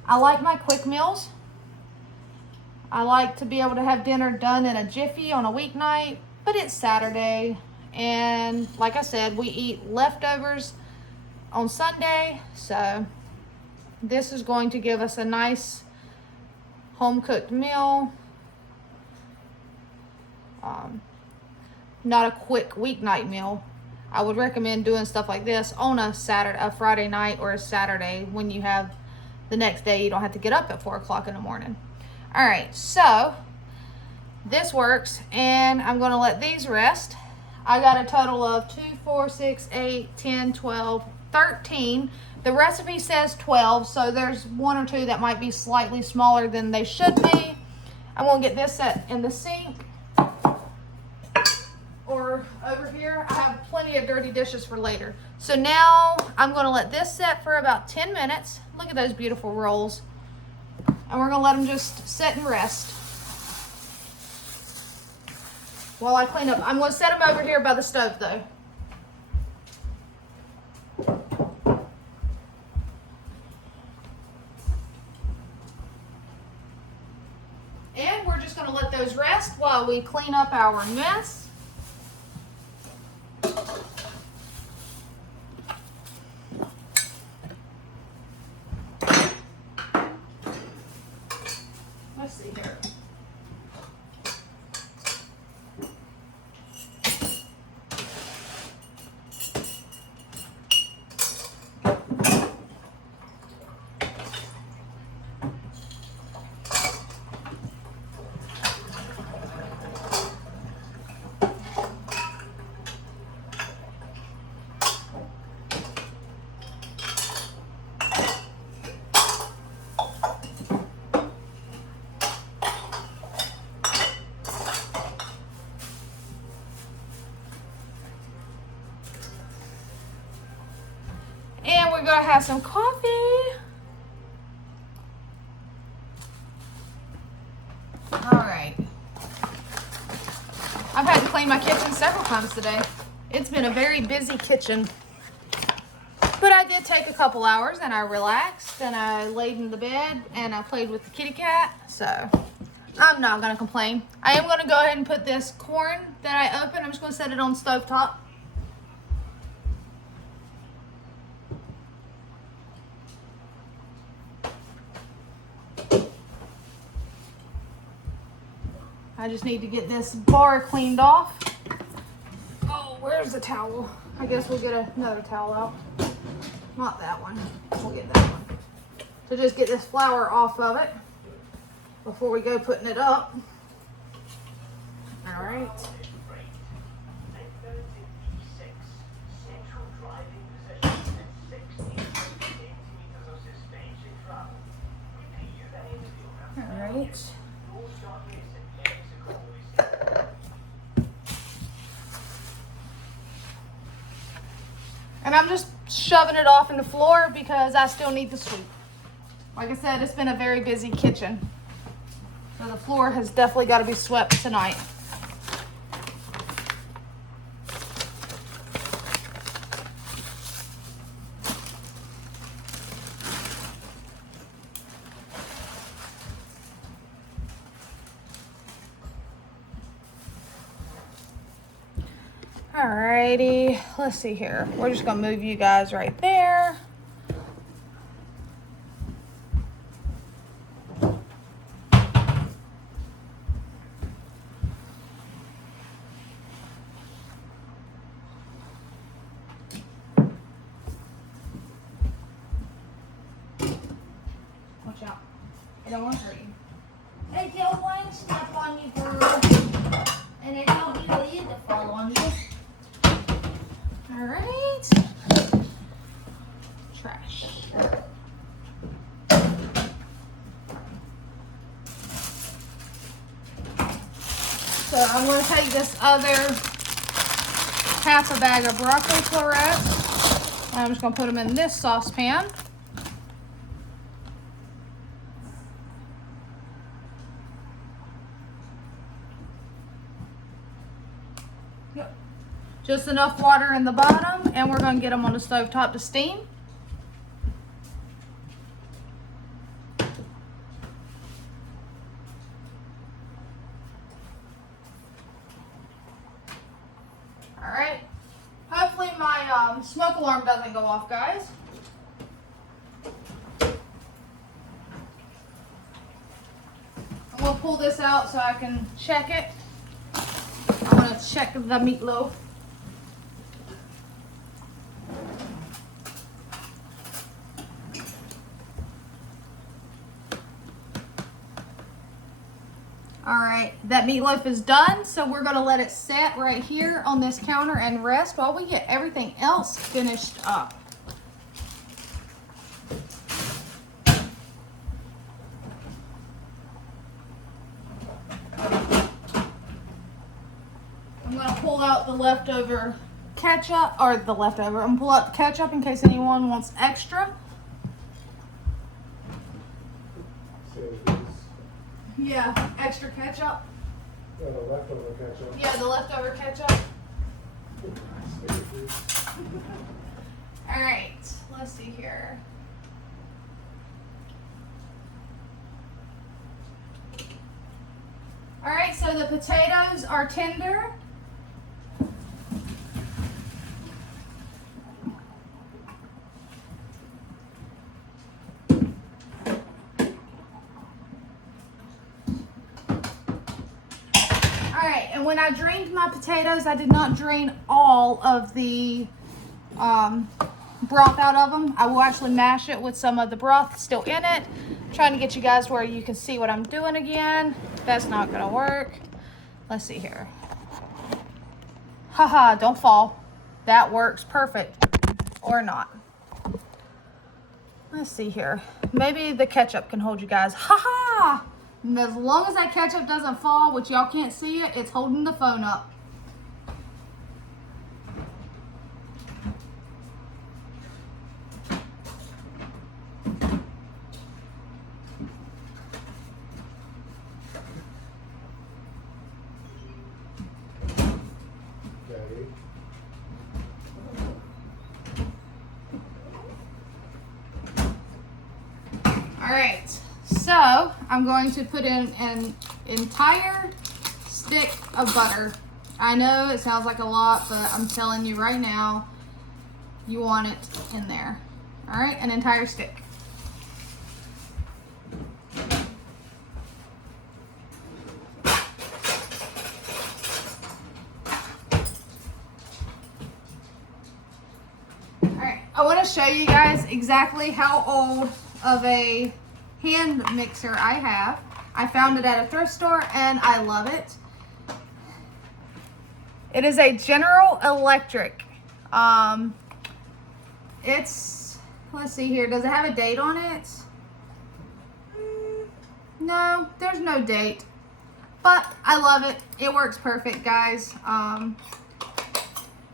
I like my quick meals. I like to be able to have dinner done in a jiffy on a weeknight, but it's Saturday. And like I said, we eat leftovers on Sunday. So this is going to give us a nice home-cooked meal. Not a quick weeknight meal. I would recommend doing stuff like this on a Friday night or a Saturday when you have the next day, you don't have to get up at 4 o'clock in the morning. All right, so this works, and I'm gonna let these rest. I got a total of 2, 4, 6, 8, 10, 12, 13. The recipe says 12, so there's 1 or 2 that might be slightly smaller than they should be. I'm gonna get this set in the sink or over here. I have plenty of dirty dishes for later. So now I'm gonna let this set for about 10 minutes. Look at those beautiful rolls. And we're gonna let them just sit and rest. while I clean up. I'm going to set them over here by the stove though. And we're just going to let those rest while we clean up our mess. Let's see here. And we're going to have some coffee. All right. I've had to clean my kitchen several times today. It's been a very busy kitchen. But I did take a couple hours and I relaxed and I laid in the bed and I played with the kitty cat. So I'm not going to complain. I am going to go ahead and put this corn that I opened. I'm just going to set it on the stove top. I just need to get this bar cleaned off. Oh, where's the towel? I guess we'll get another towel out. Not that one. We'll get that one. So just get this flour off of it before we go putting it up. All right. All right. And I'm just shoving it off in the floor because I still need to sweep. Like I said, it's been a very busy kitchen. So the floor has definitely got to be swept tonight. Alrighty, let's see here. We're just gonna move you guys right there. Watch out. I don't want to hurt you. I don't want to step on you, girl. And I don't want you to fall on you. All right. Trash. So I'm going to take this other half a bag of broccoli florets. I'm just going to put them in this saucepan. Just enough water in the bottom, and we're going to get them on the stove top to steam. All right. Hopefully my smoke alarm doesn't go off, guys. I'm going to pull this out so I can check it. I want to check the meatloaf. All right, that meatloaf is done, so we're gonna let it set right here on this counter and rest while we get everything else finished up. I'm gonna pull out the leftover ketchup, I'm gonna pull out the ketchup in case anyone wants extra. Yeah, extra ketchup. Yeah, the leftover ketchup. Yeah, the leftover ketchup. All right, let's see here. All right, so the potatoes are tender. All right, and when I drained my potatoes, I did not drain all of the broth out of them. I will actually mash it with some of the broth still in it. I'm trying to get you guys where you can see what I'm doing again. That's not gonna work. Let's see here. Haha, don't fall. That works perfect. Or not. Let's see here. Maybe the ketchup can hold you guys. Haha! And as long as that ketchup doesn't fall, which y'all can't see it, it's holding the phone up. Daddy. All right, so I'm going to put in an entire stick of butter. I know it sounds like a lot, but I'm telling you right now, you want it in there. All right, an entire stick. All right, I want to show you guys exactly how old of a hand mixer I have. I found it at a thrift store and I love it. It is a General Electric. It's, let's see here, does it have a date on it? No, there's no date, but I love it. It works perfect, guys.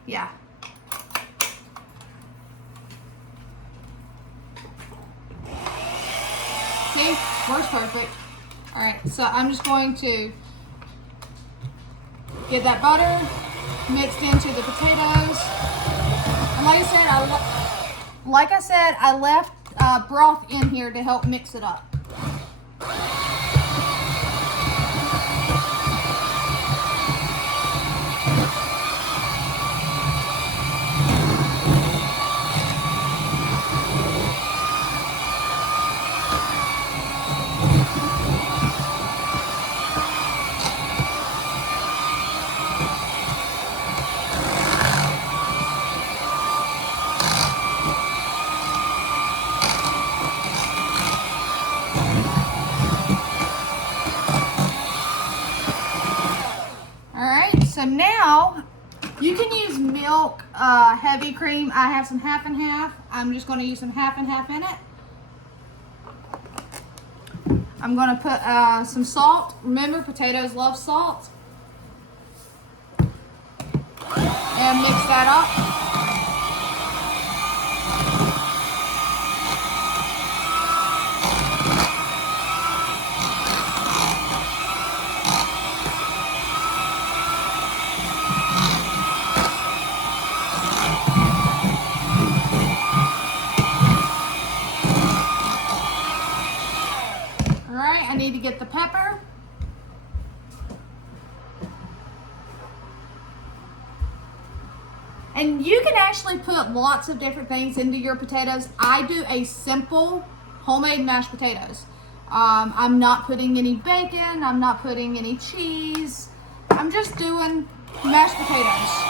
Yeah. See, works perfect. All right, so I'm just going to get that butter mixed into the potatoes. And like I said, I left broth in here to help mix it up. So now you can use milk, heavy cream. I have some half and half. I'm just going to use some half and half in it. I'm going to put some salt. Remember, potatoes love salt. And mix that up. I need to get the pepper. And you can actually put lots of different things into your potatoes. I do a simple homemade mashed potatoes. I'm not putting any bacon. I'm not putting any cheese. I'm just doing mashed potatoes.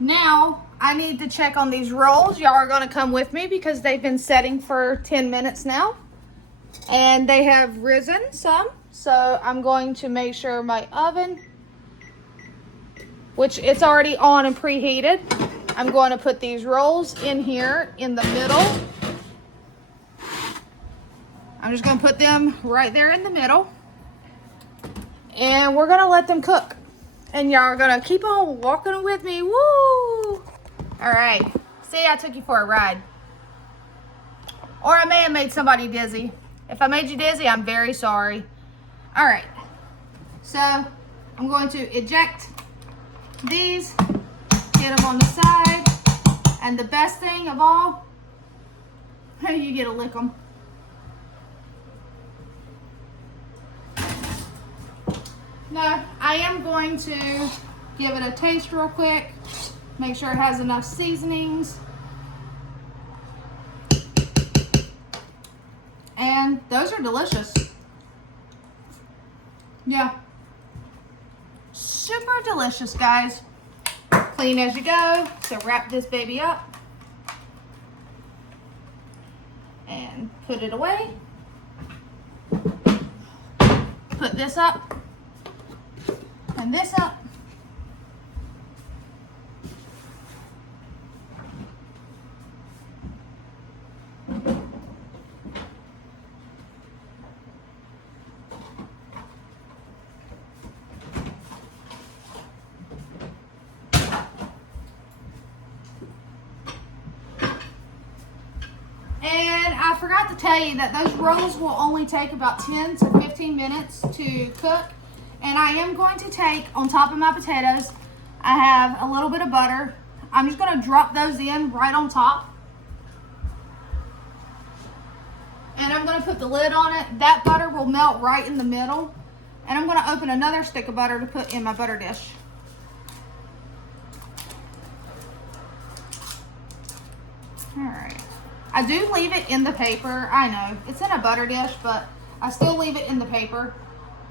Now, I need to check on these rolls. Y'all are going to come with me because they've been setting for 10 minutes now. And they have risen some. So I'm going to make sure my oven, which it's already on and preheated. I'm going to put these rolls in here in the middle. I'm just going to put them right there in the middle. And we're gonna let them cook. And y'all are gonna keep on walking with me. Woo! All right. See, I took you for a ride. Or I may have made somebody dizzy. If I made you dizzy, I'm very sorry. All right. So I'm going to eject these, get them on the side. And the best thing of all, you get to lick them. Now, I am going to give it a taste real quick. Make sure it has enough seasonings. And those are delicious. Yeah. Super delicious, guys. Clean as you go. So wrap this baby up. And put it away. Put this up. And this up. And I forgot to tell you that those rolls will only take about 10 to 15 minutes to cook. And I am going to take, on top of my potatoes, I have a little bit of butter. I'm just going to drop those in right on top. And I'm going to put the lid on it. That butter will melt right in the middle. And I'm going to open another stick of butter to put in my butter dish. All right. I do leave it in the paper. I know, it's in a butter dish, but I still leave it in the paper.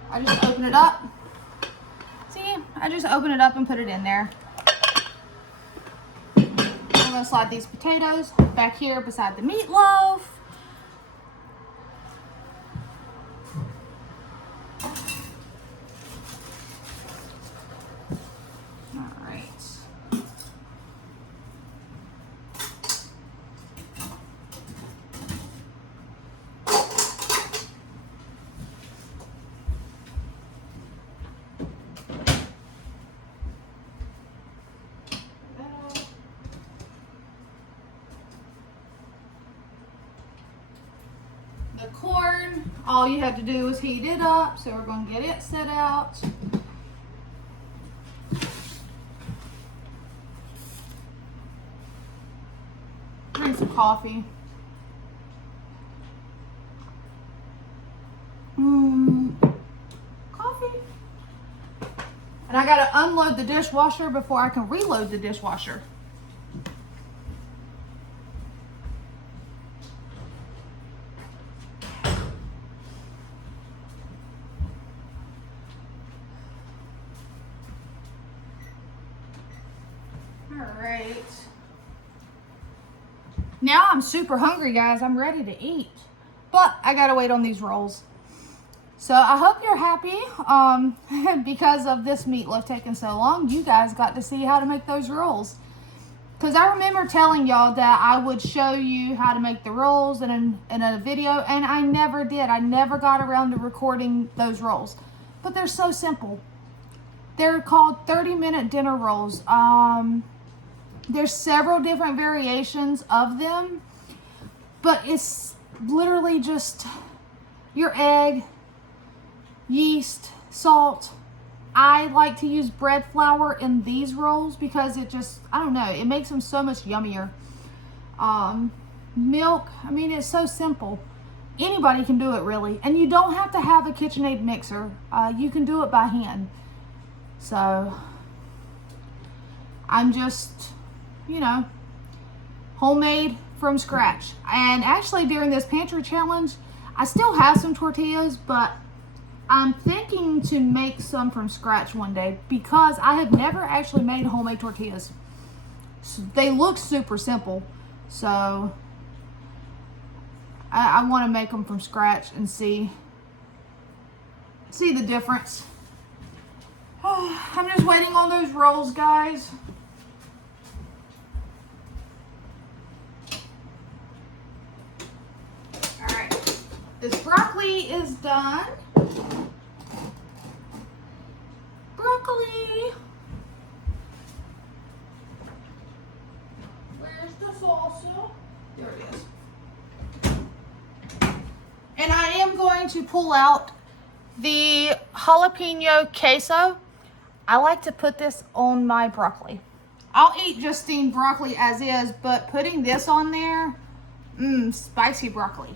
I just open it up. See, I just open it up and put it in there. I'm gonna slide these potatoes back here beside the meatloaf. All right. The corn, all you have to do is heat it up, so we're going to get it set out. Drink some coffee. Coffee. And I got to unload the dishwasher before I can reload the dishwasher. Alright. Now I'm super hungry, guys. I'm ready to eat. But I gotta wait on these rolls. So I hope you're happy. Because of this meatloaf taking so long, you guys got to see how to make those rolls. Because I remember telling y'all that I would show you how to make the rolls in a video, and I never did. I never got around to recording those rolls. But they're so simple. They're called 30-minute dinner rolls. There's several different variations of them, but it's literally just your egg, yeast, salt. I like to use bread flour in these rolls because it just, I don't know, it makes them so much yummier. Milk, I mean, it's so simple. Anybody can do it really, and you don't have to have a KitchenAid mixer. You can do it by hand. So I'm just, you know, homemade from scratch. And actually during this pantry challenge, I still have some tortillas, but I'm thinking to make some from scratch one day because I have never actually made homemade tortillas. So they look super simple. So I want to make them from scratch and see the difference. Oh, I'm just waiting on those rolls, guys. All right, this broccoli is done. broccoli. Where's the salsa? There it is. And I am going to pull out the jalapeno queso. I like to put this on my broccoli. I'll eat just steamed broccoli as is, but putting this on there, spicy broccoli.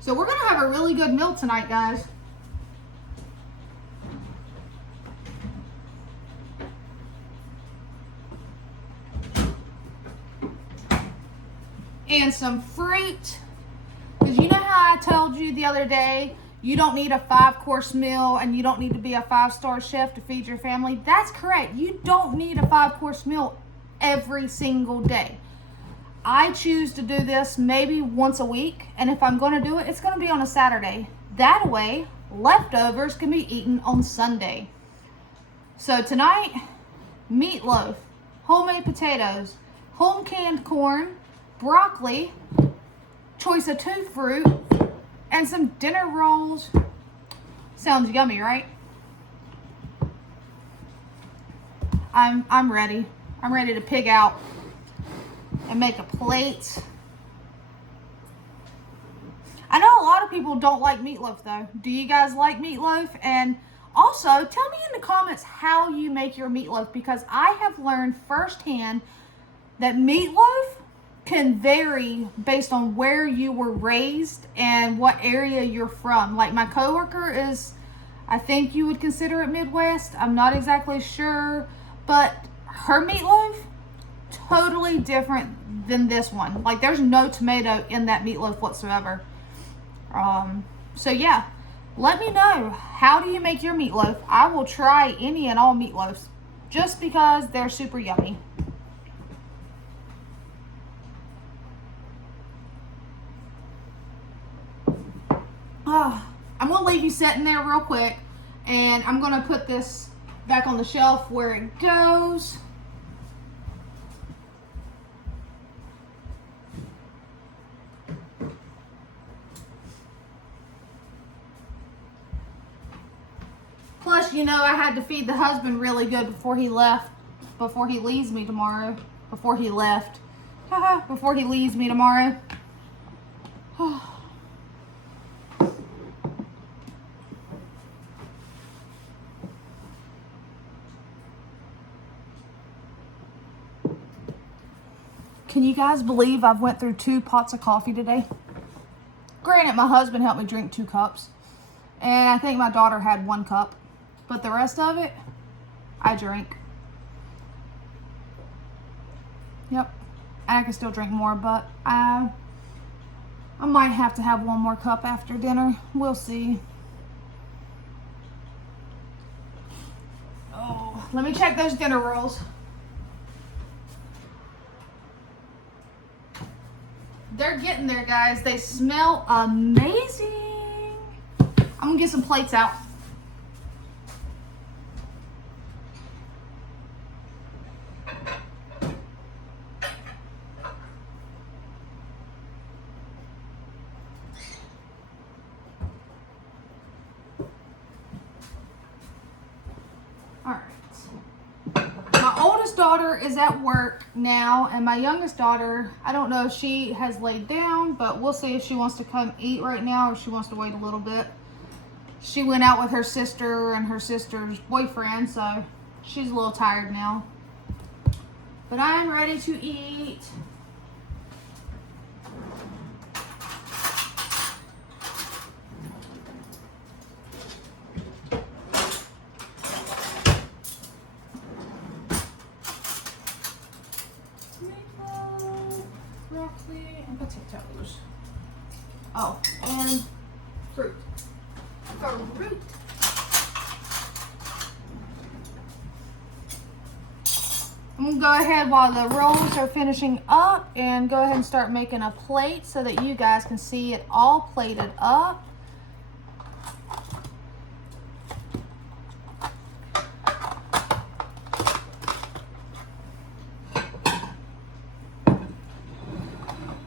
So we're gonna have a really good meal tonight, guys. And some fruit. Because you know how I told you the other day, you don't need a 5-course meal and you don't need to be a 5-star chef to feed your family? That's correct. You don't need a 5-course meal every single day. I choose to do this maybe once a week, and if I'm going to do it, it's going to be on a Saturday. That way, leftovers can be eaten on Sunday. So tonight, meatloaf, homemade potatoes, home canned corn, broccoli, choice of 2 fruit, and some dinner rolls. Sounds yummy, right? I'm ready. I'm ready to pig out and make a plate. I know a lot of people don't like meatloaf though. Do you guys like meatloaf? And also, tell me in the comments how you make your meatloaf, because I have learned firsthand that meatloaf can vary based on where you were raised and what area you're from. Like my coworker is, I think you would consider it Midwest. I'm not exactly sure, but her meatloaf, totally different than this one. Like there's no tomato in that meatloaf whatsoever. So yeah, let me know, how do you make your meatloaf? I will try any and all meatloafs just because they're super yummy. I'm gonna leave you sitting there real quick, and I'm gonna put this back on the shelf where it goes. Plus, you know, I had to feed the husband really good before he left, before he leaves me tomorrow. Before he left. Before he leaves me tomorrow. Can you guys believe I've went through 2 pots of coffee today? Granted, my husband helped me drink 2 cups. And I think my daughter had 1 cup. But the rest of it, I drank. Yep. And I can still drink more, but I might have to have 1 more cup after dinner. We'll see. Oh, let me check those dinner rolls. They're getting there, guys. They smell amazing. I'm gonna get some plates out. Daughter is at work now, and my youngest daughter, I don't know if she has laid down, but we'll see if she wants to come eat right now or if she wants to wait a little bit. She went out with her sister and her sister's boyfriend, so she's a little tired now. But I am ready to eat. Broccoli and potatoes. Oh, and fruit. Fruit. I'm gonna go ahead while the rolls are finishing up and go ahead and start making a plate so that you guys can see it all plated up.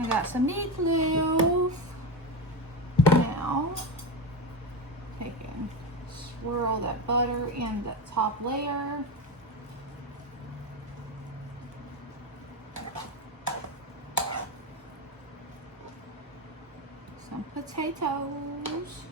Got some meatloaf. Now, taking swirl that butter in the top layer. Some potatoes.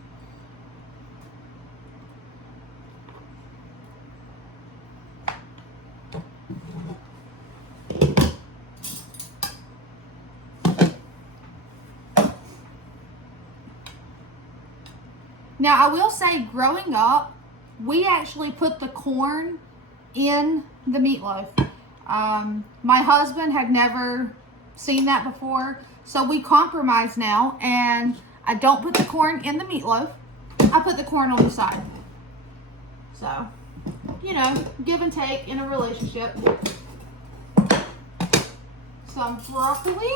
Now, I will say, growing up, we actually put the corn in the meatloaf. My husband had never seen that before, so we compromise now, and I don't put the corn in the meatloaf. I put the corn on the side. So, you know, give and take in a relationship. Some broccoli.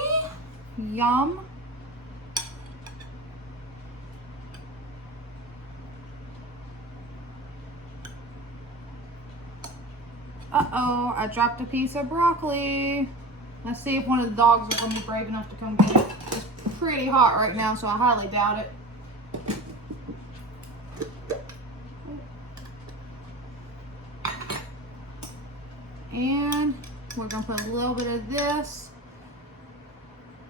Yum. Uh-oh, I dropped a piece of broccoli. Let's see if one of the dogs are going to be brave enough to come get it. It's pretty hot right now, so I highly doubt it. And we're going to put a little bit of this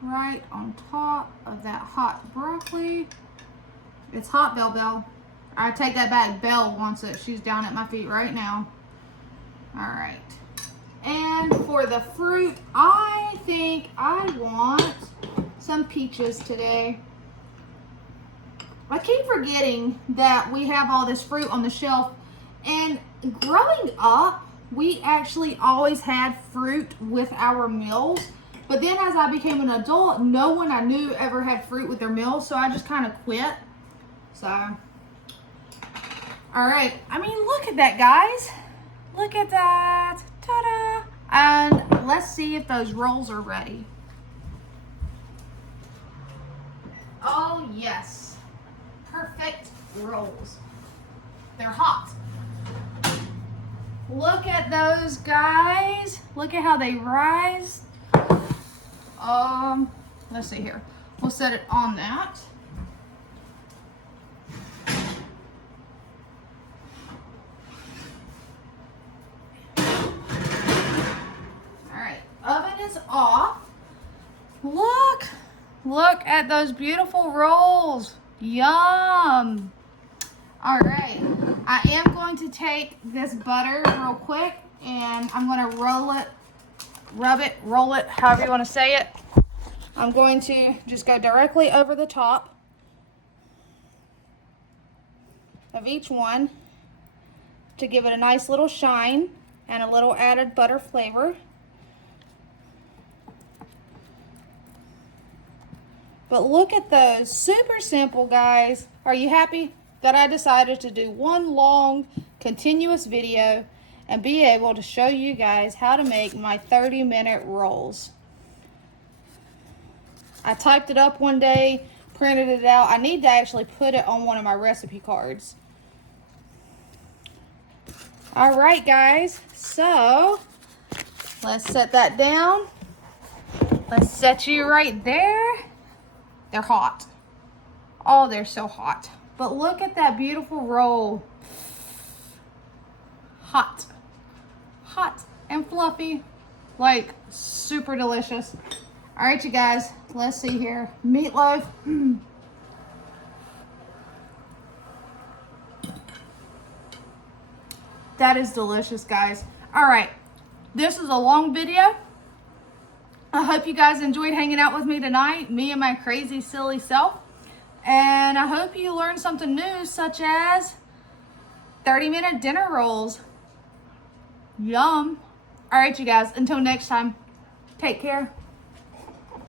right on top of that hot broccoli. It's hot, Belle. I take that back. Belle wants it. She's down at my feet right now. All right. And for the fruit, I think I want some peaches today. I keep forgetting that we have all this fruit on the shelf. And growing up, we actually always had fruit with our meals. But then as I became an adult, no one I knew ever had fruit with their meals. So I just kind of quit. So, all right. I mean, look at that, guys. Look at that. Ta-da. And let's see if those rolls are ready. Oh, yes. Perfect rolls. They're hot. Look at those, guys. Look at how they rise. Let's see here. We'll set it on that. Oven is off. Look at those beautiful rolls. Yum. All right, I am going to take this butter real quick and I'm going to roll it, however you want to say it. I'm going to just go directly over the top of each one to give it a nice little shine and a little added butter flavor. But look at those, super simple, guys. Are you happy that I decided to do one long, continuous video and be able to show you guys how to make my 30-minute rolls? I typed it up one day, printed it out. I need to actually put it on one of my recipe cards. All right, guys, so let's set that down. Let's set you right there. They're hot. Oh, they're so hot. But look at that beautiful roll. Hot. Hot and fluffy. Like, super delicious. All right, you guys. Let's see here. Meatloaf. That is delicious, guys. All right. This is a long video. I hope you guys enjoyed hanging out with me tonight, me and my crazy, silly self. And I hope you learned something new, such as 30-minute dinner rolls. Yum. All right, you guys, until next time, take care.